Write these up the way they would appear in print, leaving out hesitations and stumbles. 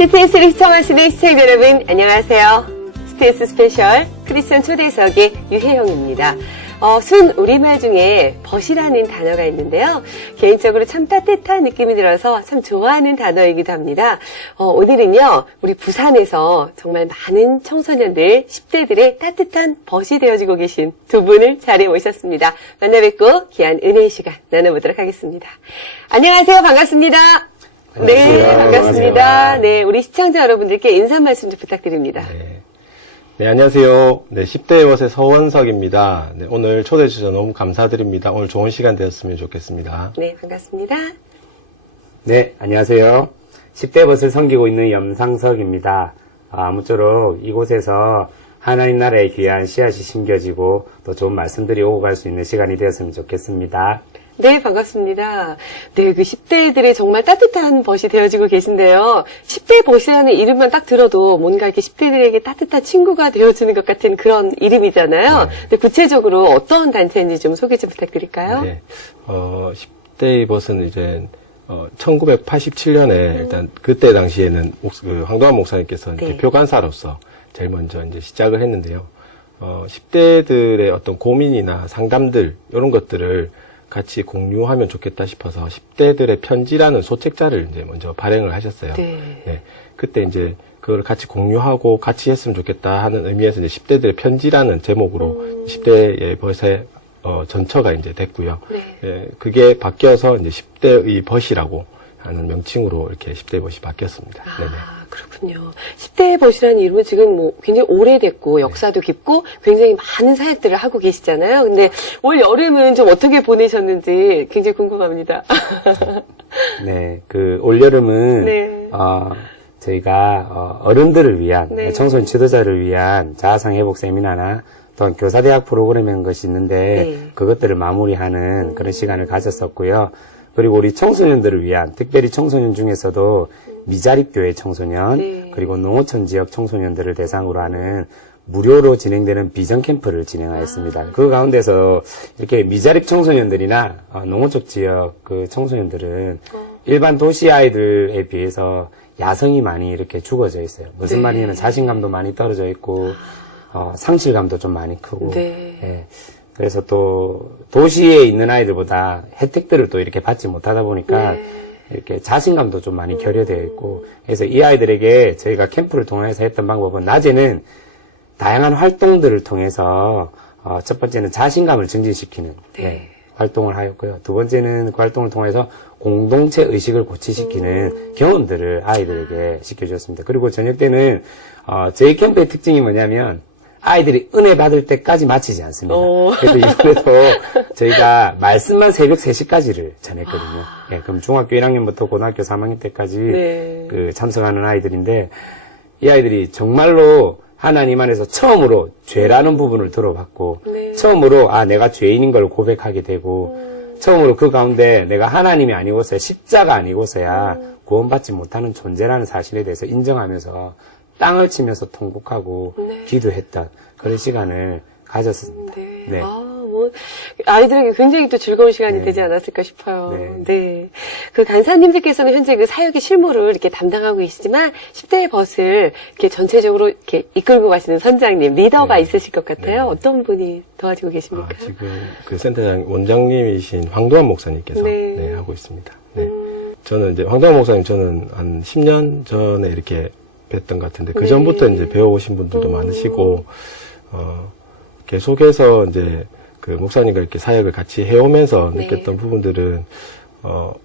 CTS를 시청하시는 시청자 여러분, 안녕하세요. CTS 스페셜 크리스천 초대석의 유혜영입니다. 순 우리말 중에 벗이라는 단어가 있는데요. 개인적으로 참 따뜻한 느낌이 들어서 참 좋아하는 단어이기도 합니다. 오늘은요, 우리 부산에서 정말 많은 청소년들, 10대들의 따뜻한 벗이 되어지고 계신 두 분을 자리에 모셨습니다. 만나 뵙고 귀한 은혜의 시간 나눠보도록 하겠습니다. 안녕하세요. 반갑습니다. 안녕하세요. 네, 반갑습니다. 안녕하세요. 네, 우리 시청자 여러분들께 인사 말씀 좀 부탁드립니다. 네, 안녕하세요. 네, 10대의 벗의 서원석입니다. 네, 오늘 초대해 주셔서 너무 감사드립니다. 오늘 좋은 시간 되었으면 좋겠습니다. 네, 반갑습니다. 네, 안녕하세요. 10대 벗을 섬기고 있는 염상석입니다. 아무쪼록 이곳에서 하나님 나라의 귀한 씨앗이 심겨지고 또 좋은 말씀들이 오고 갈 수 있는 시간이 되었으면 좋겠습니다. 네, 반갑습니다. 네, 그 10대들이 정말 따뜻한 벗이 되어지고 계신데요. 10대 벗이라는 이름만 딱 들어도 뭔가 이렇게 10대들에게 따뜻한 친구가 되어주는 것 같은 그런 이름이잖아요. 네. 근데 구체적으로 어떤 단체인지 좀 소개 좀 부탁드릴까요? 네, 10대의 벗은 이제 1987년에 일단 그때 당시에는 황도환 목사님께서 네. 대표 간사로서 제일 먼저 이제 시작을 했는데요. 10대들의 어떤 고민이나 상담들 이런 것들을 같이 공유하면 좋겠다 싶어서 10대들의 편지라는 소책자를 이제 먼저 발행을 하셨어요. 네. 네. 그때 이제 그걸 같이 공유하고 같이 했으면 좋겠다 하는 의미에서 이제 10대들의 편지라는 제목으로 10대의 벗의 전처가 이제 됐고요. 네. 예, 그게 바뀌어서 이제 10대의 벗이라고 하는 명칭으로 이렇게 10대의 벗이 바뀌었습니다. 네네. 그렇군요. 10대 벗이라는 이름은 지금 뭐 굉장히 오래됐고 역사도 깊고 굉장히 많은 사역들을 하고 계시잖아요. 근데 올 여름은 좀 어떻게 보내셨는지 굉장히 궁금합니다. 네, 올여름은, 네. 저희가, 어른들을 위한, 네. 청소년 지도자를 위한 자아상 회복 세미나나 또한 교사대학 프로그램인 것이 있는데, 네. 그것들을 마무리하는 그런 시간을 가졌었고요. 그리고 우리 청소년들을 위한, 특별히 청소년 중에서도 미자립교회 청소년, 네. 그리고 농어촌 지역 청소년들을 대상으로 하는 무료로 진행되는 비전 캠프를 진행하였습니다. 그 가운데서 이렇게 미자립 청소년들이나 농어촌 지역 그 청소년들은 일반 도시 아이들에 비해서 야성이 많이 이렇게 죽어져 있어요. 무슨 네. 말이냐면 자신감도 많이 떨어져 있고 상실감도 좀 많이 크고 네. 예. 그래서 또 도시에 있는 아이들보다 혜택들을 또 이렇게 받지 못하다 보니까 네. 이렇게 자신감도 좀 많이 결여되어 있고 그래서 이 아이들에게 저희가 캠프를 통해서 했던 방법은 낮에는 다양한 활동들을 통해서 첫 번째는 자신감을 증진시키는 네. 활동을 하였고요. 두 번째는 그 활동을 통해서 공동체 의식을 고취시키는 경험들을 아이들에게 시켜주었습니다. 그리고 저녁 때는 저희 캠프의 특징이 뭐냐면 아이들이 은혜 받을 때까지 마치지 않습니다. 그래서 이번에도 저희가 말씀만 새벽 3시까지를 전했거든요. 예, 그럼 중학교 1학년부터 고등학교 3학년 때까지 네. 참석하는 아이들인데 이 아이들이 정말로 하나님 안에서 처음으로 죄라는 부분을 들어봤고 네. 처음으로 내가 죄인인 걸 고백하게 되고 처음으로 그 가운데 내가 하나님이 아니고서야 십자가 아니고서야 구원받지 못하는 존재라는 사실에 대해서 인정하면서 땅을 치면서 통곡하고 네. 기도했던 그런 시간을 가졌습니다. 네. 네. 아이들에게 굉장히 또 즐거운 시간이 네. 되지 않았을까 싶어요. 네. 네. 그 간사님들께서는 현재 그 사역의 실무를 이렇게 담당하고 계시지만 10대의 벗을 이렇게 전체적으로 이렇게 이끌고 가시는 선장님, 리더가 네. 있으실 것 같아요. 네. 어떤 분이 도와주고 계십니까? 지금 그 센터장 원장님이신 황도환 목사님께서 네. 네, 하고 있습니다. 네. 저는 이제 황도환 목사님 저는 한 10년 전에 이렇게 뵀던 것 같은데 그 전부터 이제 배워오신 분들도 많으시고 계속해서 이제 그 목사님과 이렇게 사역을 같이 해오면서 네. 느꼈던 부분들은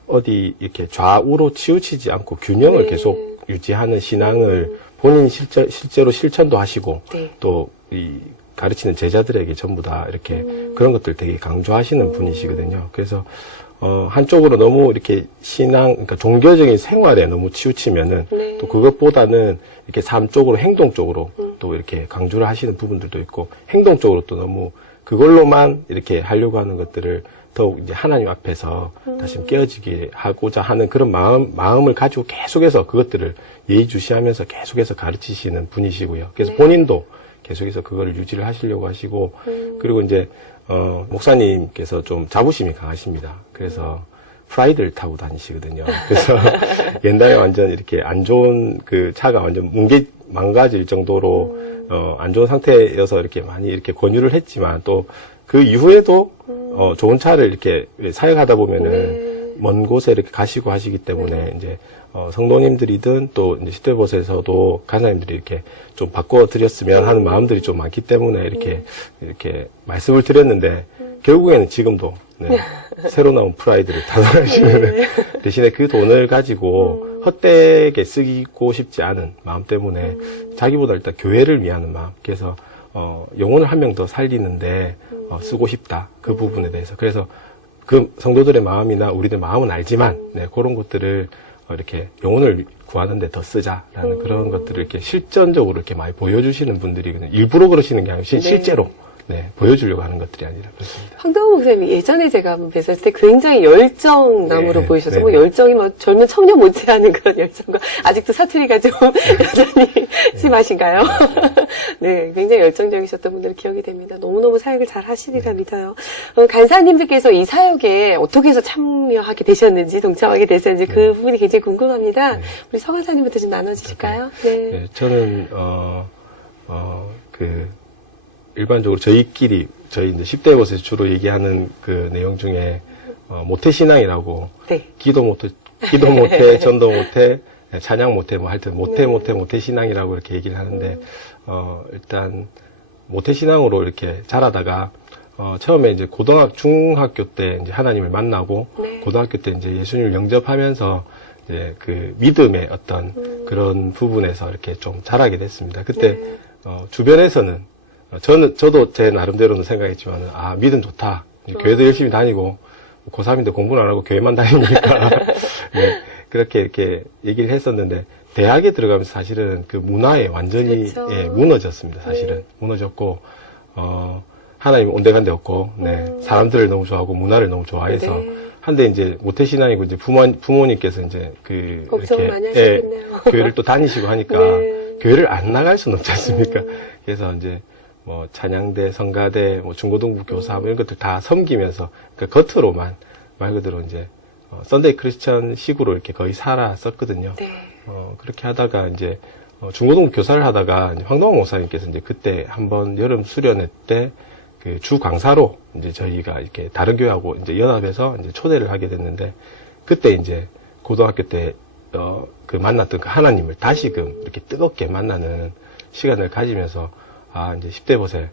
어디 이렇게 좌우로 치우치지 않고 균형을 네. 계속 유지하는 신앙을 본인이 실제로 실천도 하시고 네. 또 이 가르치는 제자들에게 전부 다 이렇게 그런 것들 되게 강조하시는 분이시거든요. 그래서 한쪽으로 너무 이렇게 그러니까 종교적인 생활에 너무 치우치면은 네. 또 그것보다는 이렇게 삶 쪽으로, 행동 쪽으로 또 이렇게 강조를 하시는 부분들도 있고 행동 쪽으로 또 너무 그걸로만 이렇게 하려고 하는 것들을 더욱 이제 하나님 앞에서 다시 깨어지게 하고자 하는 그런 마음을 가지고 계속해서 그것들을 예의주시하면서 계속해서 가르치시는 분이시고요. 그래서 네. 본인도 계속해서 그거를 유지를 하시려고 하시고 그리고 이제 목사님께서 좀 자부심이 강하십니다. 그래서 프라이드를 타고 다니시거든요. 그래서 옛날에 완전 이렇게 안 좋은 그 차가 완전 망가질 정도로 안 좋은 상태여서 이렇게 많이 이렇게 권유를 했지만 또 그 이후에도 좋은 차를 이렇게 사용하다 보면은 네. 먼 곳에 이렇게 가시고 하시기 때문에 이제 성도님들이든 또 이제 10대 보스에서도 간사님들이 이렇게 좀 바꿔드렸으면 하는 마음들이 좀 많기 때문에 이렇게 말씀을 드렸는데 결국에는 지금도 네, 새로 나온 프라이드를 타도하시는 대신에 그 돈을 가지고 헛되게 쓰고 싶지 않은 마음 때문에 자기보다 일단 교회를 위하는 마음, 그래서 영혼을 한 명 더 살리는데 쓰고 싶다, 그 부분에 대해서. 그래서 그 성도들의 마음이나 우리들 마음은 알지만 네, 그런 것들을 이렇게 영혼을 구하는데 더 쓰자라는 그런 것들을 이렇게 실전적으로 이렇게 많이 보여주시는 분들이 그냥 일부러 그러시는 게 아니고 실제로 네, 보여주려고 하는 것들이 아니라 그렇습니다. 황당호 목사님이 예전에 제가 한번 뵀을 때 굉장히 열정남으로 네, 보이셔서 네, 뭐 네. 열정이 뭐 젊은 청년 못지않은 그런 열정과 아직도 사투리가 좀 여전히 심하신가요? 네, 굉장히 열정적이셨던 분들은 기억이 됩니다. 너무너무 사역을 잘 하시리라 믿어요. 간사님들께서 이 사역에 어떻게 해서 참여하게 되셨는지, 동참하게 되셨는지 그 부분이 굉장히 궁금합니다. 우리 서 간사님부터 좀 나눠주실까요? 네. 네, 저는 일반적으로 저희 이제 10대 곳에서 주로 얘기하는 그 내용 중에 모태신앙이라고 네. 기도 못해, 전도 못해, 찬양 못해, 뭐 하여튼 모태신앙이라고 이렇게 얘기를 하는데 일단 모태신앙으로 이렇게 자라다가 처음에 이제 중학교 때 이제 하나님을 만나고 네. 고등학교 때 이제 예수님을 영접하면서 이제 그 믿음의 어떤 그런 부분에서 이렇게 좀 자라게 됐습니다. 그때 주변에서는 저도 제 나름대로는 생각했지만, 믿음 좋다. 교회도 열심히 다니고, 고3인데 공부는 안 하고 교회만 다니니까. 네, 그렇게 이렇게 얘기를 했었는데, 대학에 들어가면서 사실은 그 문화에 완전히, 그렇죠. 예, 무너졌습니다. 사실은. 무너졌고, 하나님 온데간데 없고, 네, 사람들을 너무 좋아하고, 문화를 너무 좋아해서, 네. 한데 이제 모태신앙이고, 이제 부모님께서 이제 걱정 이렇게, 많이 예, 하셨겠네요. 교회를 또 다니시고 하니까, 네. 교회를 안 나갈 수는 없지 않습니까? 그래서 이제, 뭐 찬양대, 성가대, 뭐 중고등부 교사 뭐 이런 것들 다 섬기면서 그러니까 겉으로만 말 그대로 이제 썬데이 크리스천 식으로 이렇게 거의 살았었거든요. 네. 그렇게 하다가 이제 중고등부 교사를 하다가 이제 황동원 목사님께서 이제 그때 한번 여름 수련회 때 그 주 강사로 이제 저희가 이렇게 다른 교회하고 이제 연합해서 이제 초대를 하게 됐는데 그때 이제 고등학교 때 그 만났던 그 하나님을 다시금 이렇게 뜨겁게 만나는 시간을 가지면서 이제 10대 보세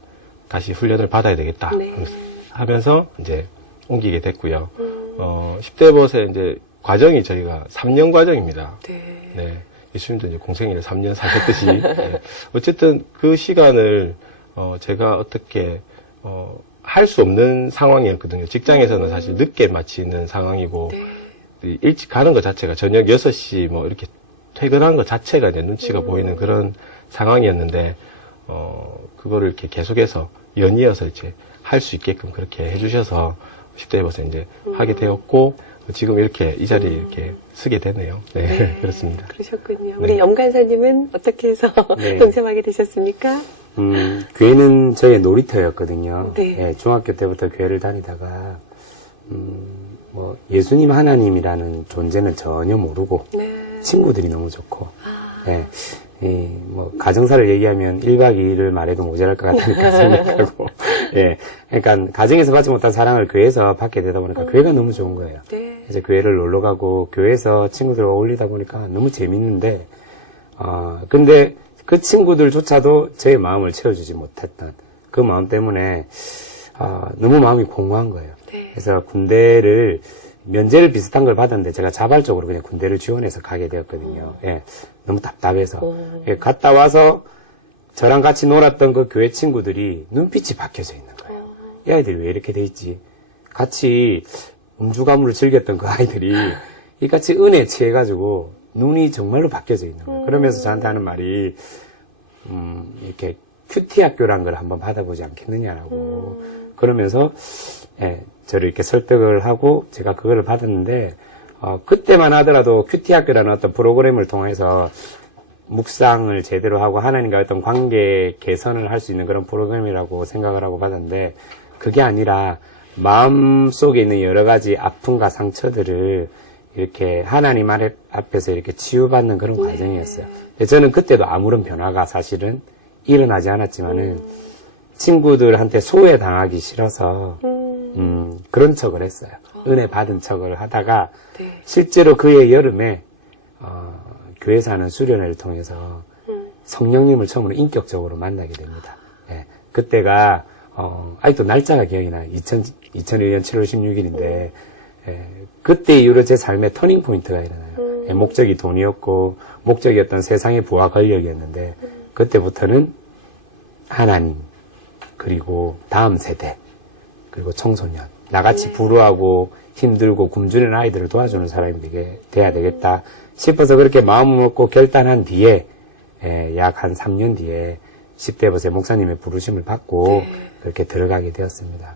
다시 훈련을 받아야 되겠다 네. 하면서 이제 옮기게 됐고요. 10대 보세 이제 과정이 저희가 3년 과정입니다. 네. 네. 예수님도 이제 공생애를 3년 사셨듯이. 네. 어쨌든 그 시간을, 제가 어떻게, 할 수 없는 상황이었거든요. 직장에서는 사실 늦게 마치는 상황이고, 네. 일찍 가는 것 자체가 저녁 6시 뭐 이렇게 퇴근한 것 자체가 이제 눈치가 보이는 그런 상황이었는데, 그거를 이렇게 계속해서 연이어서 이제 할 수 있게끔 그렇게 해주셔서 10대에 벌써 이제 하게 되었고, 지금 이렇게 이 자리에 이렇게 서게 되네요. 네, 네. 그렇습니다. 그러셨군요. 네. 우리 염간사님은 어떻게 해서 네. 동참하게 되셨습니까? 교회는 저의 놀이터였거든요. 네. 예, 중학교 때부터 교회를 다니다가, 뭐, 예수님 하나님이라는 존재는 전혀 모르고, 네. 친구들이 너무 좋고, 예, 뭐, 가정사를 얘기하면 1박 2일을 말해도 모자랄 것 같으니까 생각하고, 예, 그러니까 가정에서 받지 못한 사랑을 교회에서 받게 되다 보니까 교회가 너무 좋은 거예요. 네. 그래서 교회를 놀러 가고, 교회에서 친구들과 어울리다 보니까 너무 재밌는데, 근데 그 친구들조차도 제 마음을 채워주지 못했던 그 마음 때문에, 너무 마음이 공허한 거예요. 네. 그래서 군대를, 면제를 비슷한 걸 받았는데 제가 자발적으로 그냥 군대를 지원해서 가게 되었거든요. 예, 너무 답답해서. 예, 갔다 와서 저랑 같이 놀았던 그 교회 친구들이 눈빛이 바뀌어져 있는 거예요. 이 아이들이 왜 이렇게 돼 있지? 같이 음주가물을 즐겼던 그 아이들이 이 같이 은혜에 취해가지고 눈이 정말로 바뀌어져 있는 거예요. 그러면서 저한테 하는 말이, 이렇게 큐티 학교란 걸 한번 받아보지 않겠느냐라고. 그러면서, 예, 저를 이렇게 설득을 하고 제가 그거를 받았는데, 그때만 하더라도 큐티 학교라는 어떤 프로그램을 통해서 묵상을 제대로 하고 하나님과 어떤 관계 개선을 할 수 있는 그런 프로그램이라고 생각을 하고 받았는데, 그게 아니라 마음 속에 있는 여러 가지 아픔과 상처들을 이렇게 하나님 앞에서 이렇게 치유받는 그런 과정이었어요. 근데 저는 그때도 아무런 변화가 사실은 일어나지 않았지만은 친구들한테 소외당하기 싫어서 그런 척을 했어요. 은혜 받은 척을 하다가 네. 실제로 그해 여름에 교회에서 하는 수련회를 통해서 성령님을 처음으로 인격적으로 만나게 됩니다. 예, 그때가 아직도 날짜가 기억이 나요. 2001년 7월 16일인데 그때 이후로 제 삶의 터닝 포인트가 일어나요. 예, 목적이 돈이었고 목적이었던 세상의 부와 권력이었는데 그때부터는 하나님 그리고 다음 세대 그리고 청소년 나같이 불우하고 힘들고 굶주린 아이들을 도와주는 사람이 돼야 되겠다 싶어서 그렇게 마음을 먹고 결단한 뒤에 약 한 3년 뒤에 10대 버세 목사님의 부르심을 받고 그렇게 들어가게 되었습니다.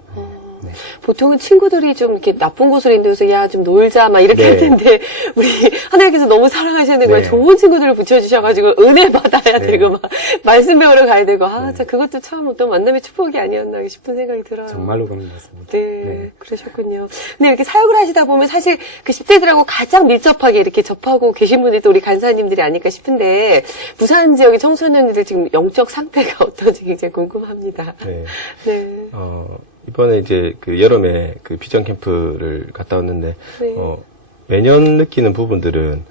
네. 보통은 친구들이 좀 이렇게 나쁜 곳으로 인도해서 야, 좀 놀자, 막 이렇게 네. 할 텐데, 우리 하나님께서 너무 사랑하시는 거예요. 네. 좋은 친구들을 붙여주셔가지고, 은혜 받아야 네. 되고, 막, 말씀 배우러 가야 되고, 참, 그것도 참 어떤 만남의 축복이 아니었나 싶은 생각이 들어요. 정말로 그런 것 같습니다. 네, 그러셨군요. 근데 이렇게 사역을 하시다 보면 사실 그 10대들하고 가장 밀접하게 이렇게 접하고 계신 분들이 또 우리 간사님들이 아닐까 싶은데, 부산 지역의 청소년들 지금 영적 상태가 어떤지 굉장히 궁금합니다. 네. 네. 이번에 이제 그 여름에 그 비전 캠프를 갔다 왔는데, 네. 매년 느끼는 부분들은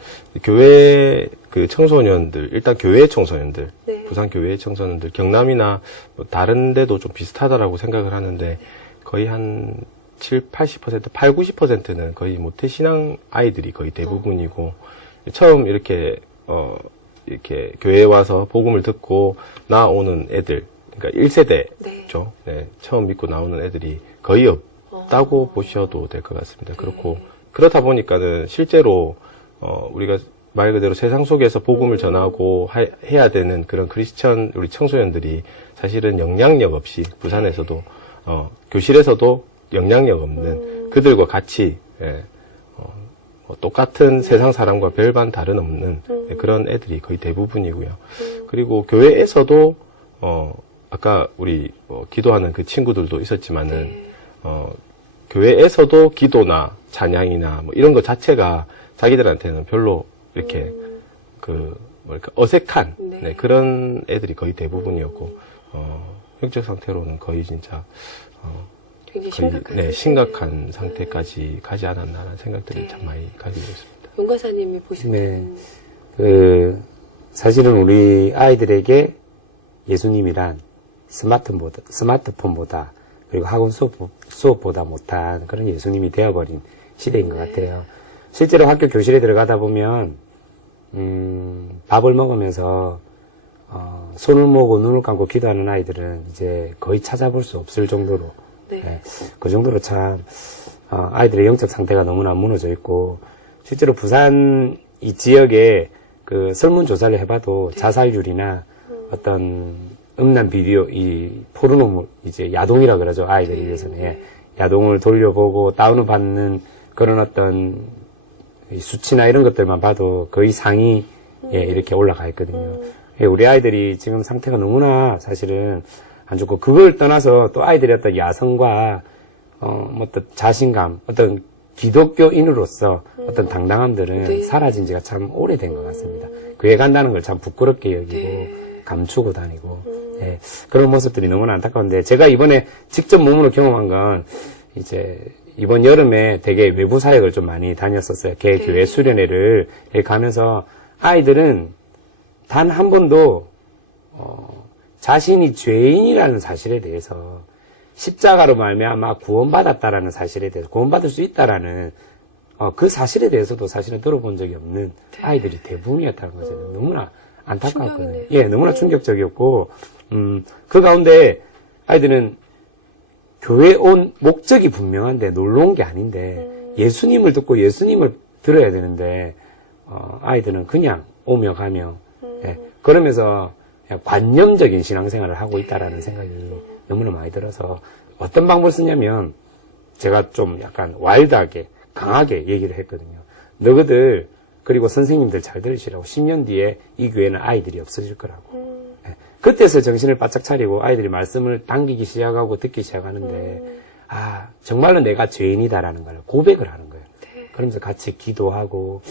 교회 그 청소년들, 일단 교회 청소년들, 네. 부산 교회 청소년들, 경남이나 뭐 다른 데도 좀 비슷하다라고 생각을 하는데, 거의 한 80%, 90%는 거의 모태신앙 아이들이 거의 대부분이고, 처음 이렇게 교회에 와서 복음을 듣고 나오는 애들, 그러니까 1세대죠. 네, 처음 믿고 나오는 애들이 거의 없다고 보셔도 될 것 같습니다. 그렇고, 그렇다 보니까는 실제로, 우리가 말 그대로 세상 속에서 복음을 전하고 해야 되는 그런 크리스천 우리 청소년들이 사실은 영향력 없이 부산에서도, 교실에서도 영향력 없는 그들과 같이, 똑같은 세상 사람과 별반 다른 없는 그런 애들이 거의 대부분이고요. 그리고 교회에서도, 아까 우리 기도하는 그 친구들도 있었지만은 교회에서도 기도나 찬양이나 뭐 이런 것 자체가 자기들한테는 별로 이렇게 어색한 네, 그런 애들이 거의 대부분이었고 형적 상태로는 거의 진짜 굉장히 심각한 상태까지 가지 않았나라는 생각들을 참 많이 가지고 있습니다. 용가사님이 보시면 사실은 우리 아이들에게 예수님이란 스마트폰보다 그리고 학원 수업보다 못한 그런 예수님이 되어버린 시대인 것 같아요. 실제로 학교 교실에 들어가다 보면 밥을 먹으면서 손을 모으고 눈을 감고 기도하는 아이들은 이제 거의 찾아볼 수 없을 정도로 그 정도로 참 아이들의 영적 상태가 너무나 무너져 있고 실제로 부산 이 지역에 그 설문조사를 해봐도 자살률이나 어떤 음란 비디오, 이 포르노, 이제 야동이라 그러죠. 아이들에 대해서는. 야동을 돌려보고 다운을 받는 그런 어떤 수치나 이런 것들만 봐도 거의 상위에 이렇게 올라가 있거든요. 우리 아이들이 지금 상태가 너무나 사실은 안 좋고 그걸 떠나서 또 아이들의 어떤 야성과 어떤 자신감, 어떤 기독교인으로서 어떤 당당함들은 사라진 지가 참 오래된 것 같습니다. 교회 간다는 걸 참 부끄럽게 여기고 감추고 다니고 그런 모습들이 너무나 안타까운데 제가 이번에 직접 몸으로 경험한 건 이제 이번 여름에 되게 외부 사역을 좀 많이 다녔었어요. 교회 수련회를 가면서 아이들은 단 한 번도 자신이 죄인이라는 사실에 대해서 십자가로 말미암아 구원받았다라는 사실에 대해서 구원받을 수 있다라는 그 사실에 대해서도 사실은 들어본 적이 없는 아이들이 대부분이었다는 것에 너무나 안타까웠거든요. 너무나 충격적이었고 그 가운데 아이들은 교회에 온 목적이 분명한데 놀러 온 게 아닌데 예수님을 듣고 예수님을 들어야 되는데 아이들은 그냥 오며 가며 그러면서 그냥 관념적인 신앙생활을 하고 있다라는 생각이 너무나 많이 들어서 어떤 방법을 쓰냐면 제가 좀 약간 와일드하게 강하게 얘기를 했거든요. 너희들 그리고 선생님들 잘 들으시라고 10년 뒤에 이 교회는 아이들이 없어질 거라고. 그때서 정신을 바짝 차리고 아이들이 말씀을 당기기 시작하고 듣기 시작하는데 정말로 내가 죄인이다라는 걸 고백을 하는 거예요. 그러면서 같이 기도하고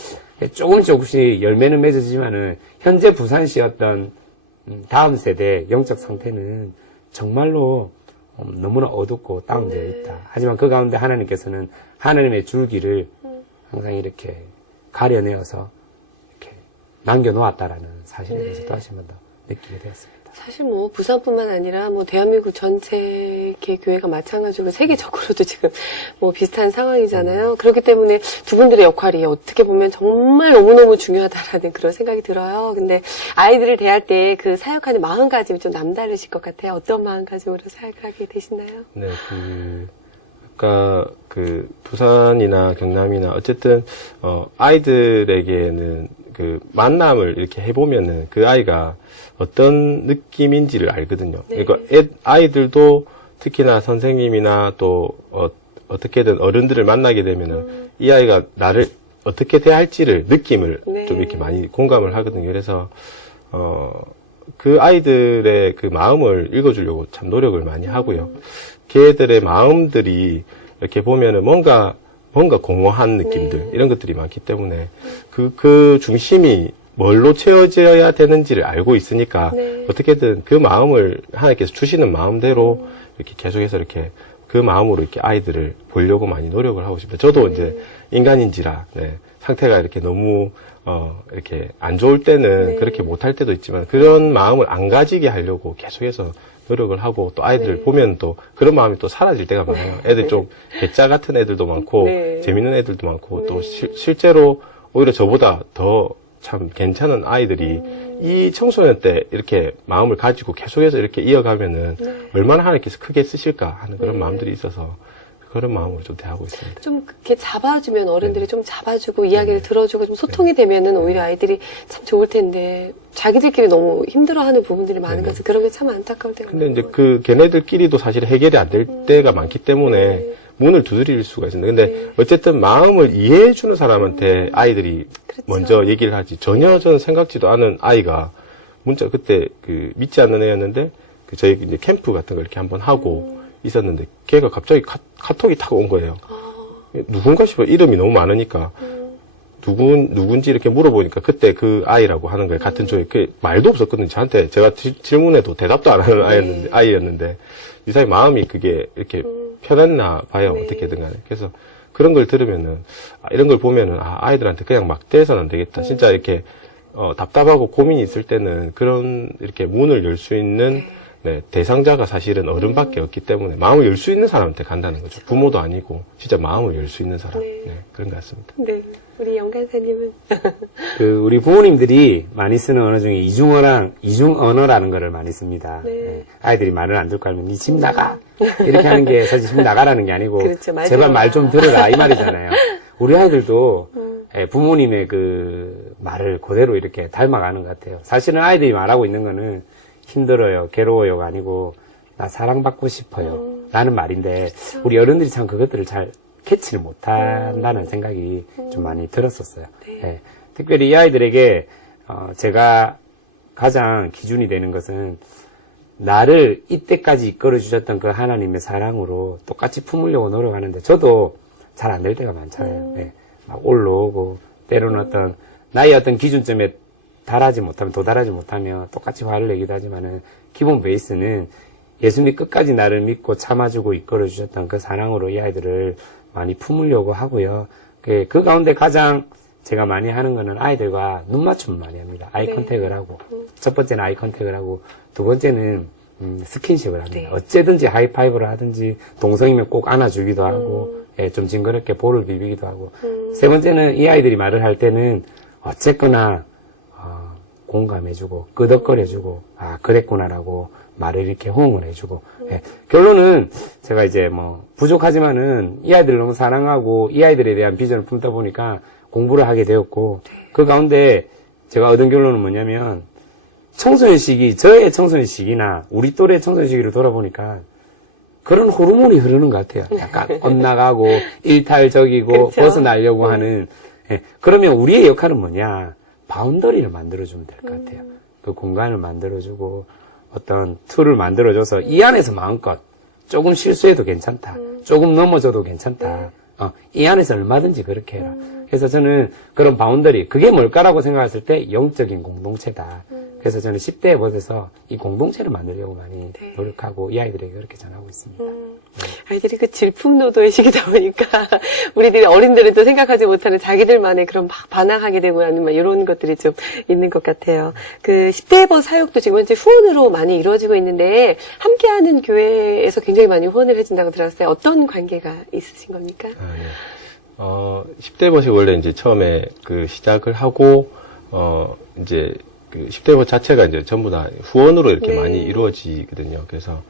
조금씩 열매는 맺어지지만은 현재 부산시 어떤 다음 세대 영적 상태는 정말로 너무나 어둡고 다운되어 있다. 하지만 그 가운데 하나님께서는 하나님의 줄기를 항상 이렇게 가려내어서 이렇게 남겨놓았다라는 사실에 대해서 또 다시 한 번 더 느끼게 되었습니다. 사실 뭐 부산뿐만 아니라 뭐 대한민국 전체 교회가 마찬가지로 세계적으로도 지금 뭐 비슷한 상황이잖아요. 그렇기 때문에 두 분들의 역할이 어떻게 보면 정말 너무너무 중요하다라는 그런 생각이 들어요. 근데 아이들을 대할 때 그 사역하는 마음가짐이 좀 남다르실 것 같아요. 어떤 마음가짐으로 사역하게 되시나요? 네, 아까 부산이나 경남이나 어쨌든 아이들에게는 그 만남을 이렇게 해보면은 그 아이가 어떤 느낌인지를 알거든요. 네. 그러니까 아이들도 특히나 선생님이나 또 어떻게든 어른들을 만나게 되면은 이 아이가 나를 어떻게 대할지를 느낌을 네. 좀 이렇게 많이 공감을 하거든요. 그래서 그 아이들의 그 마음을 읽어주려고 참 노력을 많이 하고요. 걔들의 마음들이 이렇게 보면은 뭔가 공허한 느낌들, 이런 것들이 많기 때문에 그 중심이 뭘로 채워져야 되는지를 알고 있으니까 어떻게든 그 마음을 하나님께서 주시는 마음대로 이렇게 계속해서 이렇게 그 마음으로 이렇게 아이들을 보려고 많이 노력을 하고 싶어요. 저도 이제 인간인지라, 상태가 이렇게 너무 이렇게 안 좋을 때는 그렇게 못할 때도 있지만 그런 마음을 안 가지게 하려고 계속해서 노력을 하고 또 아이들을 보면 또 그런 마음이 또 사라질 때가 많아요. 애들 좀 괴짜 같은 애들도 많고 재밌는 애들도 많고 또 실제로 오히려 저보다 더 참 괜찮은 아이들이 이 청소년 때 이렇게 마음을 가지고 계속해서 이렇게 이어가면은 얼마나 하나님께서 크게 쓰실까 하는 그런 마음들이 있어서 그런 마음으로 좀 대하고 있습니다. 좀 그렇게 잡아주면 어른들이 좀 잡아주고 이야기를 들어주고 좀 소통이 되면은 오히려 아이들이 참 좋을 텐데 자기들끼리 너무 힘들어하는 부분들이 많은 것은 그런 게 참 안타까울 때가 근데 이제 걔네들끼리도 사실 해결이 안 될 때가 많기 때문에 문을 두드릴 수가 있습니다. 근데 어쨌든 마음을 이해해주는 사람한테 아이들이 먼저 얘기를 하지 전혀 저는 생각지도 않은 아이가 문자 그때 믿지 않는 애였는데 저희 이제 캠프 같은 걸 이렇게 한번 하고 있었는데 걔가 갑자기 카톡이 딱 온 거예요. 누군가 싶어 이름이 너무 많으니까 누군지 이렇게 물어보니까 그때 그 아이라고 하는 거예요. 같은 조에 말도 없었거든요. 저한테 제가 질문해도 대답도 안 하는 아이였는데 이 사람의 마음이 그게 이렇게 편했나 봐요. 어떻게든 간에. 그래서 그런 걸 들으면은 이런 걸 보면은 아이들한테 그냥 막 대해서는 안 되겠다. 진짜 이렇게 답답하고 고민이 있을 때는 그런 이렇게 문을 열 수 있는 대상자가 사실은 어른밖에 없기 때문에 마음을 열 수 있는 사람한테 간다는 거죠. 부모도 아니고 진짜 마음을 열 수 있는 사람. 그런 것 같습니다. 네, 우리 영간사님은 우리 부모님들이 많이 쓰는 언어 중에 이중언어라는 거를 많이 씁니다. 아이들이 말을 안 듣고 하면 니 집 나가 이렇게 하는 게 사실 집 나가라는 게 아니고 그렇죠, 제발 말 좀 들어라 이 말이잖아요. 우리 아이들도 부모님의 그 말을 그대로 이렇게 닮아가는 것 같아요. 사실은 아이들이 말하고 있는 거는 힘들어요, 괴로워요가 아니고 나 사랑받고 싶어요 라는 말인데 우리 어른들이 참 그것들을 잘 캐치를 못한다는 생각이 좀 많이 들었었어요. 특별히 이 아이들에게 제가 가장 기준이 되는 것은 나를 이때까지 이끌어 주셨던 그 하나님의 사랑으로 똑같이 품으려고 노력하는데 저도 잘 안 될 때가 많잖아요. 막 올라오고 때로는 어떤 나의 어떤 기준점에 도달하지 못하면 똑같이 화를 내기도 하지만은 기본 베이스는 예수님이 끝까지 나를 믿고 참아주고 이끌어 주셨던 그 사랑으로 이 아이들을 많이 품으려고 하고요. 그 가운데 가장 제가 많이 하는 거는 아이들과 눈 맞춤을 많이 합니다. 아이 컨택을 하고 첫 번째는 아이 컨택을 하고 두 번째는 스킨십을 합니다. 어째든지 하이파이브를 하든지 동성이면 꼭 안아주기도 하고 좀 징그럽게 볼을 비비기도 하고 세 번째는 이 아이들이 말을 할 때는 어쨌거나 공감해주고 끄덕거려주고 그랬구나라고 말을 이렇게 호응을 해주고 결론은 제가 이제 뭐 부족하지만은 이 아이들을 너무 사랑하고 이 아이들에 대한 비전을 품다 보니까 공부를 하게 되었고 그 가운데 제가 얻은 결론은 뭐냐면 청소년 시기, 저의 청소년 시기나 우리 또래 청소년 시기를 돌아보니까 그런 호르몬이 흐르는 것 같아요. 약간 엇나가고 일탈적이고 그렇죠? 벗어나려고 하는 그러면 우리의 역할은 뭐냐? 바운더리를 만들어주면 될 것 같아요. 그 공간을 만들어주고 어떤 툴을 만들어줘서 이 안에서 마음껏 조금 실수해도 괜찮다. 조금 넘어져도 괜찮다. 이 안에서 얼마든지 그렇게 해라. 그래서 저는 그런 바운더리, 그게 뭘까라고 생각했을 때 영적인 공동체다. 그래서 저는 10대에 벗어서 이 공동체를 만들려고 많이 노력하고 이 아이들에게 그렇게 전하고 있습니다. 아이들이 그 질풍노도의 시기다 보니까 우리들이 어른들은 또 생각하지 못하는 자기들만의 그런 막 반항하게 되고 하는 막 이런 것들이 좀 있는 것 같아요. 그 10대 버 사역도 지금 현재 후원으로 많이 이루어지고 있는데 함께하는 교회에서 굉장히 많이 후원을 해준다고 들었어요. 어떤 관계가 있으신 겁니까? 10대 버시 원래 이제 처음에 그 시작을 하고 이제 그 10대 버 자체가 이제 전부 다 후원으로 이렇게 많이 이루어지거든요. 그래서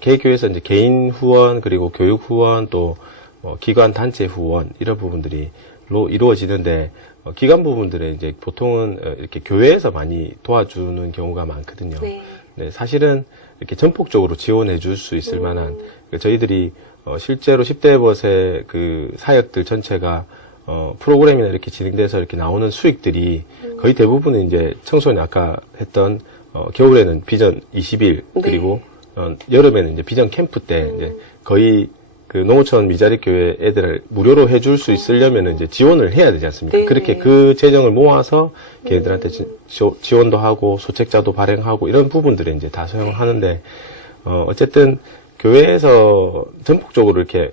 개교에서 이제 개인 후원 그리고 교육 후원 또 기관 단체 후원 이런 부분들이 이루어지는데 기관 부분들에 이제 보통은 이렇게 교회에서 많이 도와주는 경우가 많거든요. 네, 사실은 이렇게 전폭적으로 지원해 줄 수 있을 만한 저희들이 실제로 10대 버스의 그 사역들 전체가 프로그램이나 이렇게 진행돼서 이렇게 나오는 수익들이 거의 대부분은 이제 청소년 아까 했던 겨울에는 비전 20일 그리고 여름에는 이제 비전 캠프 때 이제 거의 그 농어촌 미자립 교회 애들을 무료로 해줄 수 있으려면 이제 지원을 해야 되지 않습니까? 그렇게 그 재정을 모아서 걔들한테 지원도 하고 소책자도 발행하고 이런 부분들에 이제 다 사용하는데 어쨌든 교회에서 전폭적으로 이렇게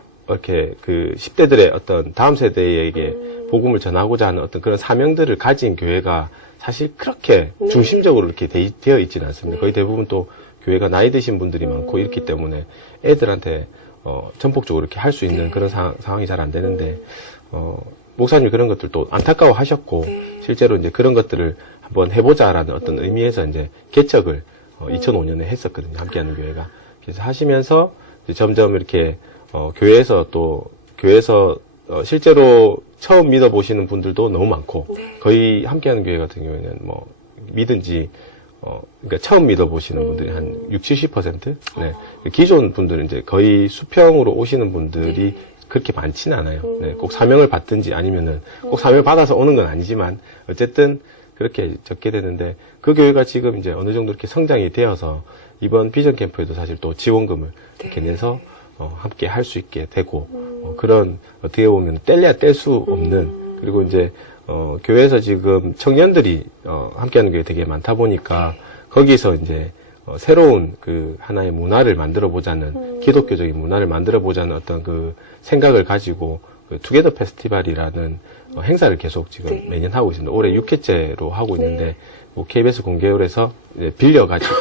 그 10대들의 어떤 다음 세대에게 복음을 전하고자 하는 어떤 그런 사명들을 가진 교회가 사실 그렇게 중심적으로 이렇게 되어 있지는 않습니다. 거의 대부분 또 교회가 나이 드신 분들이 많고 이렇기 때문에 애들한테 전폭적으로 이렇게 할 수 있는 그런 상황이 잘 안 되는데 목사님이 그런 것들도 안타까워 하셨고 실제로 이제 그런 것들을 한번 해보자라는 어떤 의미에서 이제 개척을 2005년에 했었거든요. 함께하는 교회가. 그래서 하시면서 이제 점점 이렇게 교회에서 실제로 처음 믿어보시는 분들도 너무 많고 거의 함께하는 교회 같은 경우에는 뭐 믿은지 그러니까 처음 믿어보시는 분들이 한 60-70%? 네. 기존 분들은 이제 거의 수평으로 오시는 분들이 그렇게 많지는 않아요. 네. 꼭 사명을 받든지 아니면은 꼭 사명을 받아서 오는 건 아니지만 어쨌든 그렇게 적게 되는데 그 교회가 지금 이제 어느 정도 이렇게 성장이 되어서 이번 비전 캠프에도 사실 또 지원금을 이렇게 내서 함께 할 수 있게 되고 그런 어떻게 보면 뗄래야 뗄 수 없는 그리고 이제 교회에서 지금 청년들이 함께하는 게 되게 많다 보니까 거기서 이제 새로운 그 하나의 문화를 만들어 보자는 기독교적인 문화를 만들어 보자는 어떤 그 생각을 가지고 그 투게더 페스티벌이라는 행사를 계속 지금 매년 하고 있습니다. 올해 6회째로 하고 있는데 뭐 KBS 공개홀에서 이제 빌려가지고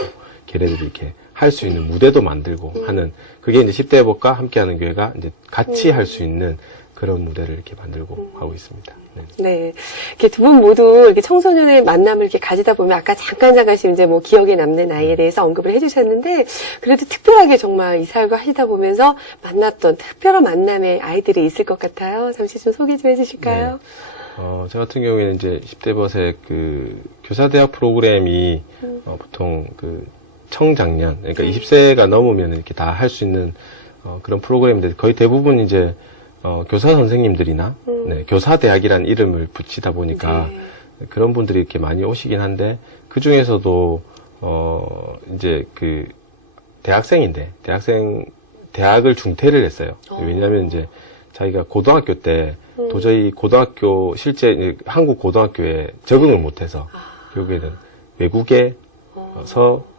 걔네들이 이렇게 할 수 있는 무대도 만들고 하는 그게 이제 10대 회복과 함께하는 교회가 이제 같이 할 수 있는 그런 무대를 이렇게 만들고 하고 있습니다. 네. 이렇게 두 분 모두 이렇게 청소년의 만남을 이렇게 가지다 보면 아까 잠깐씩 이제 뭐 기억에 남는 아이에 대해서 언급을 해주셨는데 그래도 특별하게 정말 이 사역을 하시다 보면서 만났던 특별한 만남의 아이들이 있을 것 같아요. 잠시 좀 소개 좀 해주실까요? 네. 저 같은 경우에는 이제 10대 버스의 그 교사대학 프로그램이 보통 그 청장년, 그러니까 20세가 넘으면 이렇게 다 할 수 있는 그런 프로그램인데 거의 대부분 이제 교사 선생님들이나 교사대학이라는 이름을 붙이다 보니까 그런 분들이 이렇게 많이 오시긴 한데 그 중에서도 이제 그 대학을 중퇴를 했어요. 왜냐하면 이제 자기가 고등학교 때 도저히 실제 한국 고등학교에 적응을 못해서 결국에는 외국에서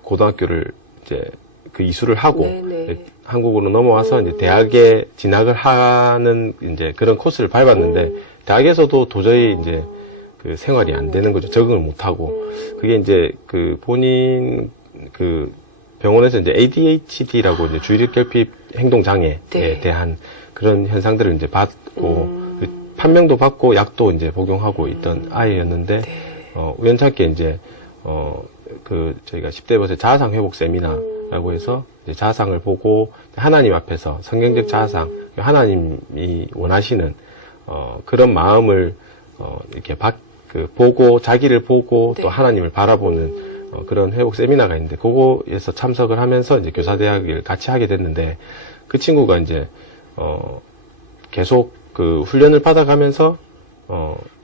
고등학교를 이제 그 이수를 하고 한국으로 넘어와서 이제 대학에 진학을 하는 이제 그런 코스를 밟았는데 대학에서도 도저히 이제 그 생활이 안 되는 거죠. 적응을 못 하고 그게 이제 그 본인 그 병원에서 이제 ADHD라고 이제 주의력 결핍 행동 장애에 대한 그런 현상들을 이제 받고 그 판명도 받고 약도 이제 복용하고 있던 아이였는데 우연찮게 이제 그 저희가 10대 버스 자아상 회복 세미나라고 해서 이제 자아상을 보고 하나님 앞에서 성경적 자아상 하나님이 원하시는 그런 마음을 이렇게 보고 자기를 보고 또 하나님을 바라보는 그런 회복 세미나가 있는데 그거에서 참석을 하면서 이제 교사대학을 같이 하게 됐는데 그 친구가 이제 계속 그 훈련을 받아가면서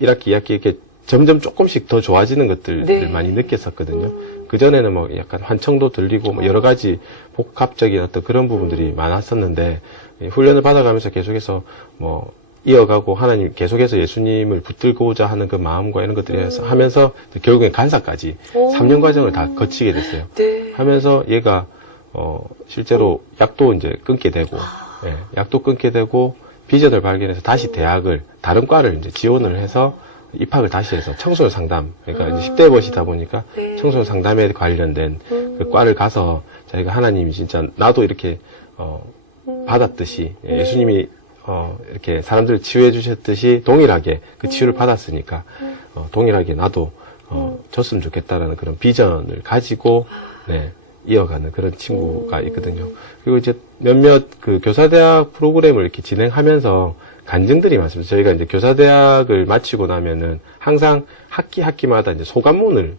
1학기, 2학기 이렇게 점점 조금씩 더 좋아지는 것들을 많이 느꼈었거든요. 그전에는 뭐 약간 환청도 들리고 뭐 여러 가지 복합적인 어떤 그런 부분들이 많았었는데, 훈련을 받아가면서 계속해서 뭐 이어가고 하나님 계속해서 예수님을 붙들고자 하는 그 마음과 이런 것들이 하면서 결국엔 간사까지 3년 과정을 다 거치게 됐어요. 네. 하면서 얘가 실제로 약도 이제 끊게 되고, 예, 약도 끊게 되고 비전을 발견해서 다시 대학을 다른 과를 이제 지원을 해서 입학을 다시 해서 청소년 상담, 그러니까 이제 10대 버시다 보니까 네. 청소년 상담에 관련된 그 과를 가서 자기가 하나님이 진짜 나도 이렇게 받았듯이 예수님이 이렇게 사람들을 치유해 주셨듯이 동일하게 그 치유를 받았으니까 동일하게 나도 줬으면 좋겠다라는 그런 비전을 가지고 네, 이어가는 그런 친구가 있거든요. 그리고 이제 몇몇 그 교사대학 프로그램을 이렇게 진행하면서 간증들이 많습니다. 저희가 이제 교사대학을 마치고 나면은 항상 학기마다 이제 소감문을